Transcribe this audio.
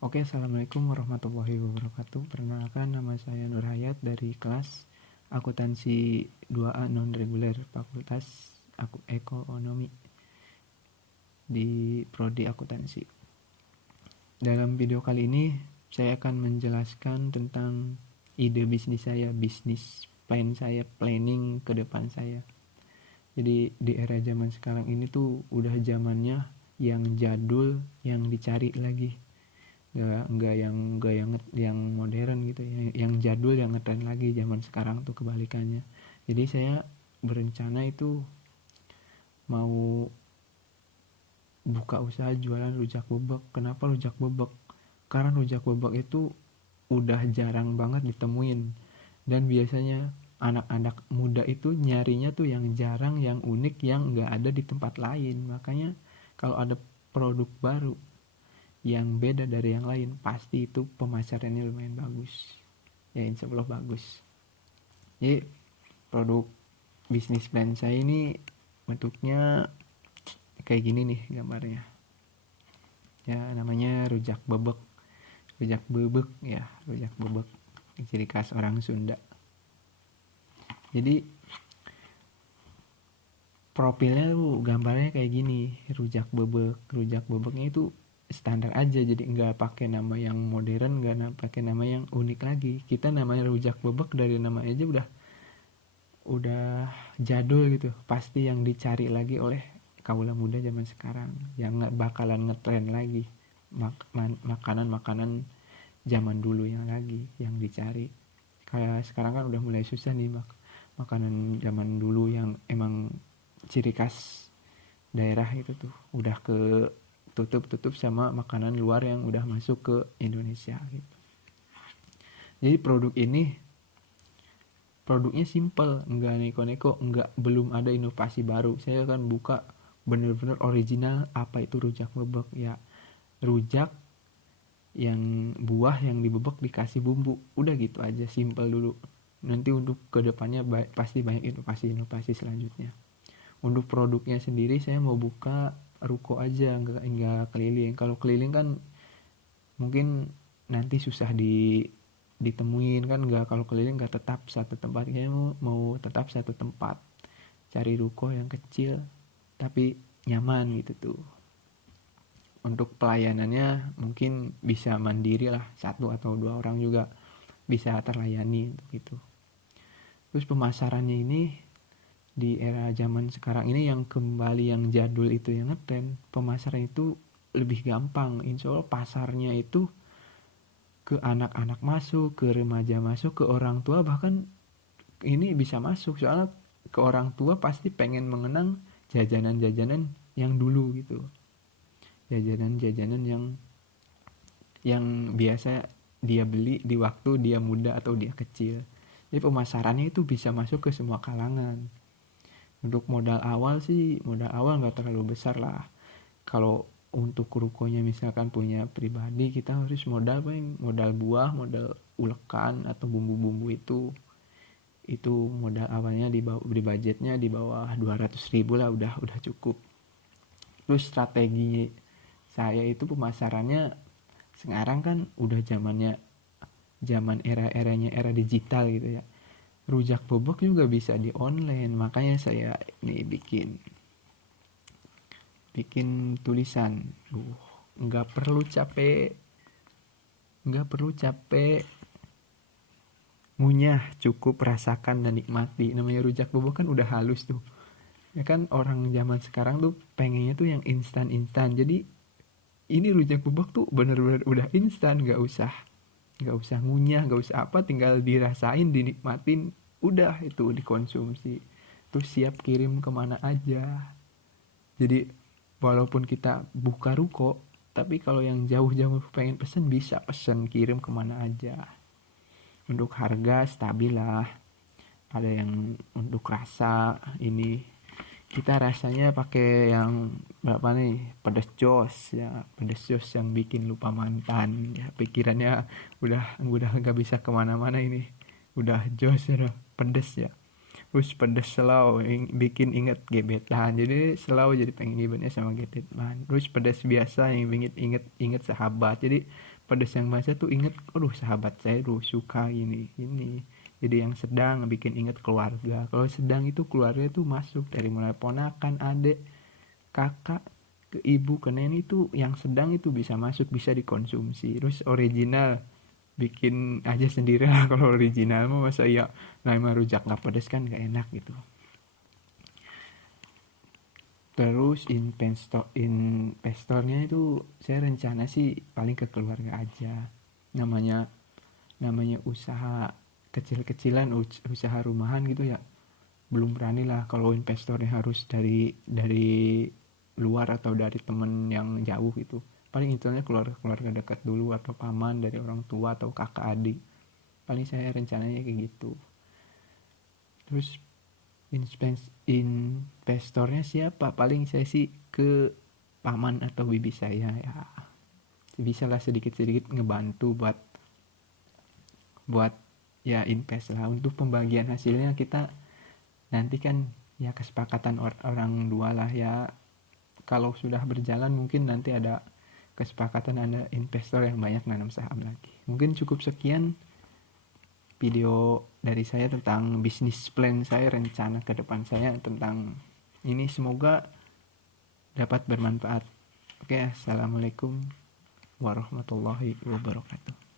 Oke, Assalamualaikum warahmatullahi wabarakatuh. Perkenalkan, nama saya Nur Hayat dari kelas Akuntansi 2A Non-Reguler Fakultas Ekonomi di Prodi Akuntansi. Dalam video kali ini, saya akan menjelaskan tentang ide bisnis saya, bisnis plan saya, planning ke depan saya. Jadi di era zaman sekarang ini tuh udah zamannya yang jadul, yang dicari lagi. Nggak yang modern gitu, yang jadul, yang ngetren lagi. Zaman sekarang tuh kebalikannya. Jadi saya berencana itu mau buka usaha jualan rujak bebek. Kenapa rujak bebek? Karena rujak bebek itu udah jarang banget ditemuin, dan biasanya anak-anak muda itu nyarinya tuh yang jarang, yang unik, yang nggak ada di tempat lain. Makanya kalau ada produk baru yang beda dari yang lain, pasti itu pemasarannya lumayan bagus. Ya, insya Allah bagus. Jadi produk bisnis plan saya ini bentuknya kayak gini nih gambarnya. Ya, namanya rujak bebek. Rujak bebek ya, rujak bebek. Ciri khas orang Sunda. Jadi profilnya tuh gambarnya kayak gini, rujak bebek. Rujak bebeknya itu standar aja, jadi nggak pakai nama yang modern, nggak pakai nama yang unik lagi. Kita namanya rujak bebek, dari nama aja udah jadul gitu, pasti yang dicari lagi oleh kaula muda zaman sekarang, yang nggak bakalan ngetren lagi. Makanan-makanan zaman dulu yang lagi yang dicari. Kayak sekarang kan udah mulai susah nih makanan zaman dulu yang emang ciri khas daerah itu tuh udah ke tutup sama makanan luar yang udah masuk ke Indonesia gitu. Jadi produknya simple, nggak neko-neko, nggak, belum ada inovasi baru. Saya akan buka bener-bener original. Apa itu rujak bebek? Ya, rujak yang buah yang dibebek dikasih bumbu, udah gitu aja, simple dulu. Nanti untuk kedepannya pasti banyak inovasi selanjutnya. Untuk produknya sendiri saya mau buka ruko aja, nggak keliling. Kalau keliling kan mungkin nanti susah ditemuin kan. Nggak, kalau keliling nggak tetap satu tempat. Kayaknya mau tetap satu tempat, cari ruko yang kecil tapi nyaman gitu tuh. Untuk pelayanannya mungkin bisa mandiri lah, satu atau dua orang juga bisa terlayani gitu. Terus pemasarannya ini di era zaman sekarang ini yang kembali yang jadul itu yang ngetren, pemasaran itu lebih gampang. Insya Allah pasarnya itu ke anak-anak masuk, ke remaja masuk, ke orang tua bahkan ini bisa masuk. Soalnya ke orang tua pasti pengen mengenang jajanan-jajanan yang dulu gitu. Jajanan-jajanan yang biasa dia beli di waktu dia muda atau dia kecil. Jadi pemasarannya itu bisa masuk ke semua kalangan. Untuk modal awal nggak terlalu besar lah. Kalau untuk rukonya misalkan punya pribadi, kita harus modal paling modal buah, modal ulekan atau bumbu-bumbu itu modal awalnya di budgetnya di bawah 200.000 lah, udah cukup. Terus strategi saya itu pemasarannya sekarang kan udah zaman era digital gitu ya. Rujak bobok juga bisa di online, makanya saya ini bikin tulisan. Nggak perlu capek, nggak perlu capek ngunyah, cukup rasakan dan nikmati. Namanya rujak bobok kan udah halus tuh. Ya kan, orang zaman sekarang tuh pengennya tuh yang instan-instan. Jadi ini rujak bobok tuh bener-bener udah instan, nggak usah ngunyah, nggak usah apa, tinggal dirasain, dinikmatin, udah itu dikonsumsi. Terus siap kirim kemana aja. Jadi walaupun kita buka ruko, tapi kalau yang jauh-jauh pengen pesen, bisa pesen kirim kemana aja. Untuk harga stabil lah. Ada yang untuk rasa, ini kita rasanya pakai yang berapa nih, pedas jos ya, pedas jos yang bikin lupa mantan ya. Pikirannya udah nggak bisa kemana-mana ini, udah jos ya, pedas ya. Terus pedes slow bikin inget gebetan, jadi slow jadi pengen gebetnya sama gebetan. Terus pedes biasa yang inget sahabat, jadi pedes yang biasa tuh inget, aduh sahabat saya tuh suka ini. Jadi yang sedang bikin inget keluarga. Kalau sedang itu keluarga tuh masuk dari mulai ponakan, adik, kakak, ke ibu, ke nenek, itu yang sedang itu bisa masuk, bisa dikonsumsi. Terus original bikin aja sendiri lah. Kalau original mah masa ya nama rujak nggak pedes kan nggak enak gitu. Terus investornya itu saya rencana sih paling ke keluarga aja. Namanya namanya usaha kecil-kecilan, usaha rumahan gitu ya, belum berani lah kalau investornya harus dari luar atau dari temen yang jauh gitu. Paling intinya keluarga dekat dulu, atau paman dari orang tua atau kakak adik. Paling saya rencananya kayak gitu. Terus investornya siapa? Paling saya sih ke paman atau bibi saya ya. Bisa lah sedikit-sedikit ngebantu buat buat ya invest lah. Untuk pembagian hasilnya kita nanti kan ya kesepakatan orang dua lah ya. Kalau sudah berjalan mungkin nanti ada kesepakatan ada investor yang banyak nanam saham lagi. Mungkin cukup sekian video dari saya tentang bisnis plan saya, rencana ke depan saya tentang ini. Semoga dapat bermanfaat. Oke, assalamualaikum warahmatullahi wabarakatuh.